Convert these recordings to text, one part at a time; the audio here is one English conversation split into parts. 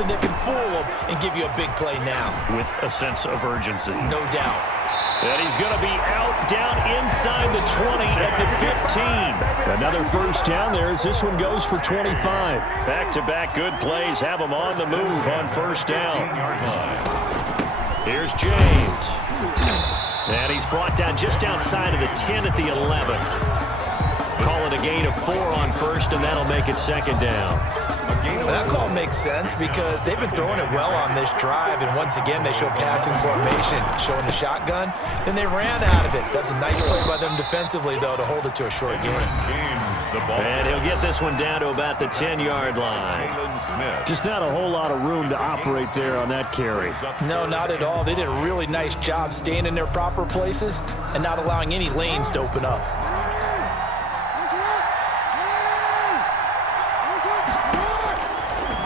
something that can fool them and give you a big play now. With a sense of urgency. No doubt. And he's going to be out down inside the 20 at the 15. Another first down there as this one goes for 25. Back-to-back good plays have him on the move on first down. Here's James. And he's brought down just outside of the 10 at the 11. Call it a gain of 4 on first, and that'll make it second down. That call makes sense because they've been throwing it well on this drive, and once again they show passing formation, showing the shotgun. Then they ran out of it. That's a nice play by them defensively, though, to hold it to a short gain. And he'll get this one down to about the 10-yard line. Just not a whole lot of room to operate there on that carry. No, not at all. They did a really nice job staying in their proper places and not allowing any lanes to open up.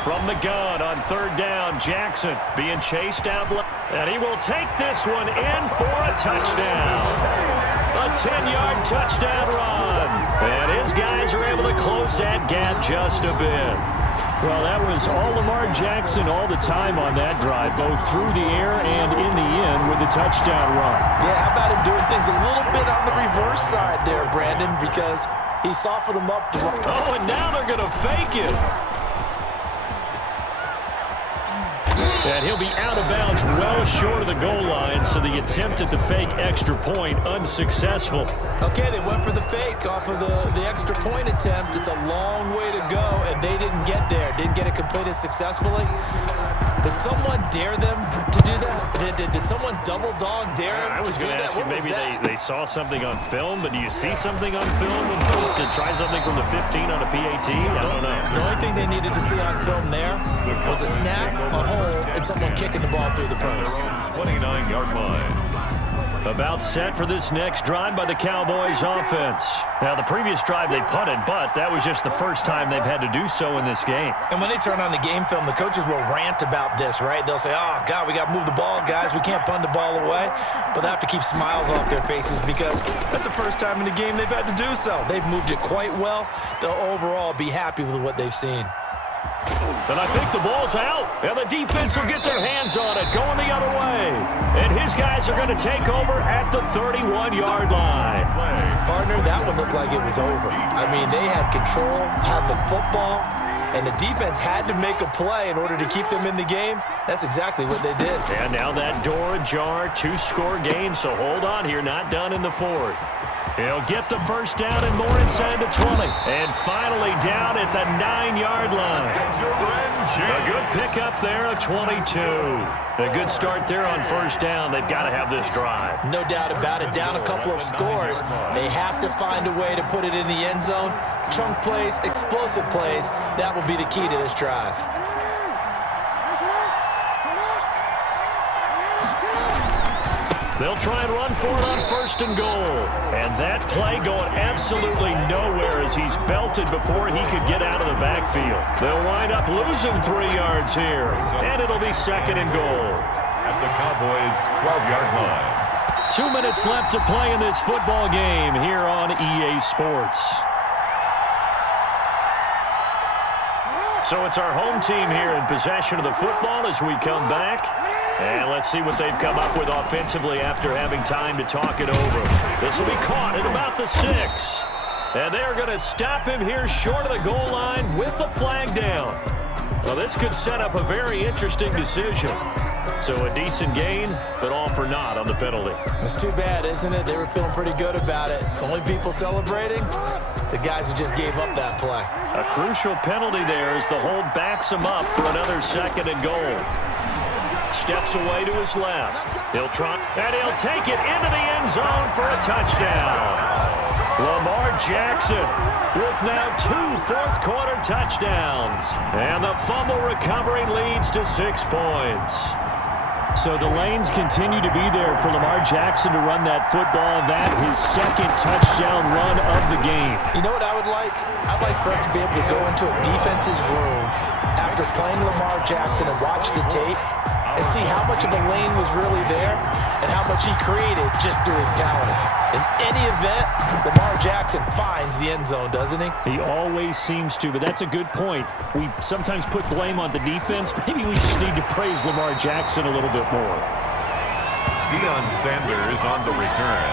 From the gun on third down, Jackson being chased out left. And he will take this one in for a touchdown. A 10-yard touchdown run. And his guys are able to close that gap just a bit. Well, that was all Lamar Jackson all the time on that drive, both through the air and in the end with a touchdown run. Yeah, how about him doing things a little bit on the reverse side there, Brandon, because he softened them up. Oh, and now they're going to fake it. And he'll be out of bounds well short of the goal line, so the attempt at the fake extra point unsuccessful. Okay, they went for the fake off of the extra point attempt. It's a long way to go, and they didn't get there. Didn't get it completed successfully. Did someone dare them to do that? Did someone double dog dare them I was to do going to that? ask you, maybe they saw something on film, but do you see something on film to try something from the 15 on a PAT? I don't know. The only thing they needed to see on film there was a snap, a hole, and someone kicking the ball through the post. 29-yard line. About set for this next drive by the Cowboys offense. Now, the previous drive they punted, but that was just the first time they've had to do so in this game. And when they turn on the game film, the coaches will rant about this, right? They'll say, oh, God, we got to move the ball, guys. We can't punt the ball away. But they have to keep smiles off their faces because that's the first time in the game they've had to do so. They've moved it quite well. They'll overall be happy with what they've seen. And I think the ball's out. And the defense will get their hands on it, going the other way. And his guys are going to take over at the 31-yard line. Partner, that one looked like it was over. I mean, they had control, had the football, and the defense had to make a play in order to keep them in the game. That's exactly what they did. And now that door ajar, 2-score game, so hold on here, not done in the fourth. He'll get the first down and more inside the 20. And finally down at the 9-yard line. A good pickup there, a 22. A good start there on first down. They've got to have this drive. No doubt about it. Down a couple of scores. They have to find a way to put it in the end zone. Chunk plays, explosive plays. That will be the key to this drive. They'll try and run for it on first and goal. And that play going absolutely nowhere as he's belted before he could get out of the backfield. They'll wind up losing 3 yards here. And it'll be second and goal. At the Cowboys' 12-yard line. 2 minutes left to play in this football game here on EA Sports. So it's our home team here in possession of the football as we come back. And let's see what they've come up with offensively after having time to talk it over. This will be caught at about the 6. And they're going to stop him here short of the goal line with a flag down. Well, this could set up a very interesting decision. So a decent gain, but all for naught on the penalty. It's too bad, isn't it? They were feeling pretty good about it. The only people celebrating, the guys who just gave up that play. A crucial penalty there as the hold backs him up for another second and goal. Steps away to his left. He'll try, and he'll take it into the end zone for a touchdown. Lamar Jackson with now 2 fourth-quarter touchdowns. And the fumble recovery leads to 6 points. So the lanes continue to be there for Lamar Jackson to run that football. That his second touchdown run of the game. You know what I would like? I'd like for us to be able to go into a defense's room after playing Lamar Jackson and watch the tape and see how much of a lane was really there and how much he created just through his talents. In any event, Lamar Jackson finds the end zone, doesn't he? He always seems to, but that's a good point. We sometimes put blame on the defense. Maybe we just need to praise Lamar Jackson a little bit more. Deion Sanders on the return.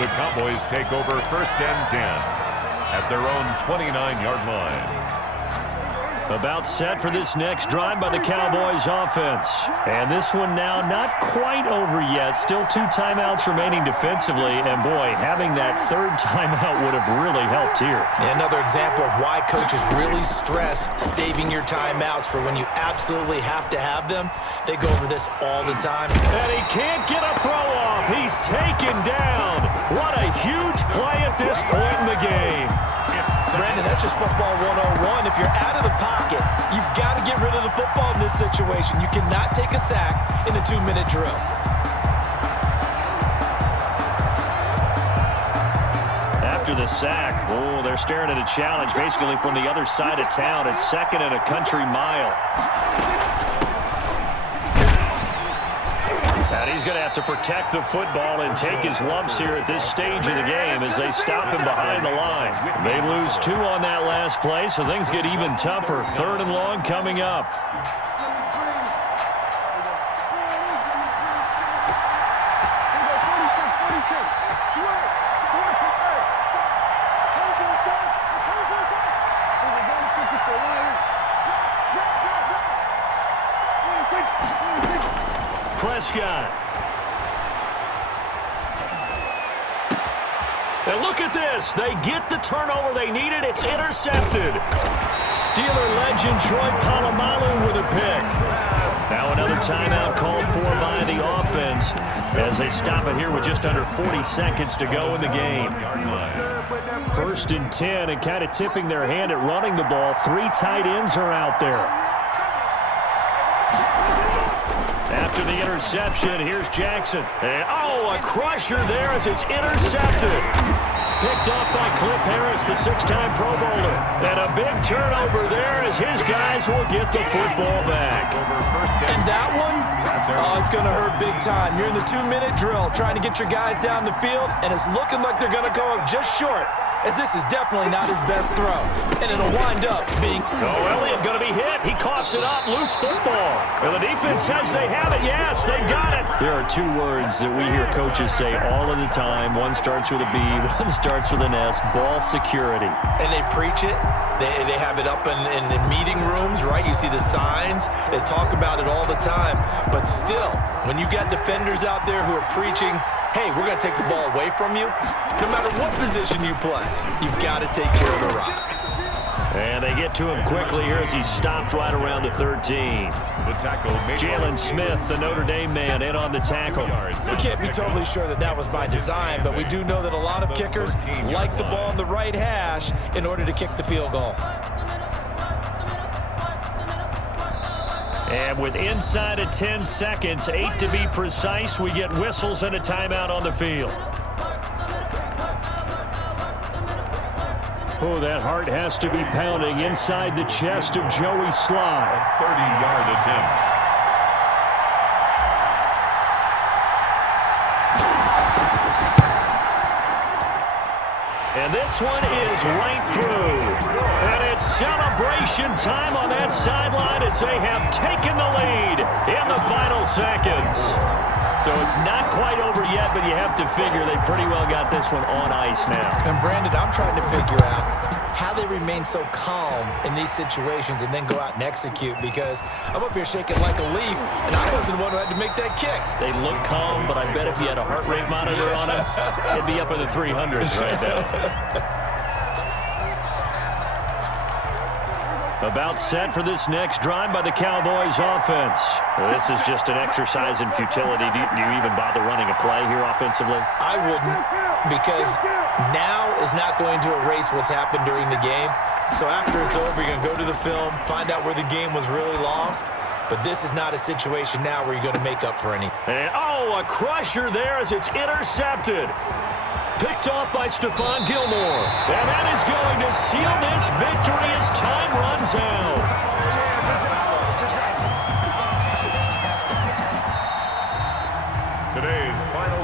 The Cowboys take over 1st and 10 at their own 29-yard line. About set for this next drive by the Cowboys offense. And this one now not quite over yet. Still 2 timeouts remaining defensively. And boy, having that 3rd timeout would have really helped here. Another example of why coaches really stress saving your timeouts for when you absolutely have to have them. They go over this all the time. And he can't get a throw off. He's taken down. What a huge play at this point in the game. Brandon, that's just football 101. If you're out of the pocket, you've got to get rid of the football in this situation. You cannot take a sack in a 2-minute drill. After the sack, oh, they're staring at a challenge basically from the other side of town. It's 2nd and a country mile. And he's going to have to protect the football and take his lumps here at this stage of the game as they stop him behind the line. They lose 2 on that last play, so things get even tougher. 3rd and long coming up. Prescott. And look at this. They get the turnover they needed. It's intercepted. Steeler legend Troy Polamalu with a pick. Now another timeout called for by the offense as they stop it here with just under 40 seconds to go in the game. 1st and 10 and kind of tipping their hand at running the ball. 3 tight ends are out there. After the interception, here's Jackson. And, oh, a crusher there as it's intercepted. Picked off by Cliff Harris, the 6-time Pro Bowler. And a big turnover there as his guys will get the football back. And that one, oh, it's going to hurt big time. You're in the 2-minute drill trying to get your guys down the field, and it's looking like they're going to go up just short, as this is definitely not his best throw. And it'll wind up being... Oh, Elliott going to be hit. He coughs it up. Loose football. And the defense says they have it. Yes, they've got it. There are 2 words that we hear coaches say all of the time. One starts with a B, one starts with an S. Ball security. And they preach it. They have it up in meeting rooms, right? You see the signs. They talk about it all the time. But still, when you got defenders out there who are preaching, hey, we're going to take the ball away from you, no matter what position you play, you've got to take care of the rock. And they get to him quickly here as he stopped right around the 13. The tackle. Jalen Smith, the Notre Dame man, in on the tackle. We can't be totally sure that that was by design, but we do know that a lot of kickers like the ball in the right hash in order to kick the field goal. And with inside of 10 seconds, 8 to be precise, we get whistles and a timeout on the field. Oh, that heart has to be pounding inside the chest of Joey Slye. 30-yard attempt. And this one is right through. And it's celebration time on that sideline as they have taken the lead in the final seconds. So it's not quite over yet, but you have to figure they pretty well got this one on ice now. And Brandon, I'm trying to figure out how they remain so calm in these situations and then go out and execute, because I'm up here shaking like a leaf, and I wasn't the one who had to make that kick. They look calm, but I bet if you had a heart rate monitor on them, it'd be up in the 300s right now. About set for this next drive by the Cowboys offense. This is just an exercise in futility. Do you even bother running a play here offensively? I wouldn't, because now is not going to erase what's happened during the game. So after it's over, you're going to go to the film, find out where the game was really lost. But this is not a situation now where you're going to make up for anything. And, oh, a crusher there as it's intercepted. Picked off by Stephon Gilmore. And that is going to seal this victory as time runs out.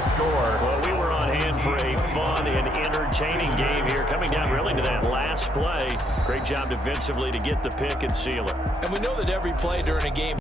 final score. Well, we were on hand for a fun and entertaining game here. Coming down really to that last play. Great job defensively to get the pick and seal it. And we know that every play during a game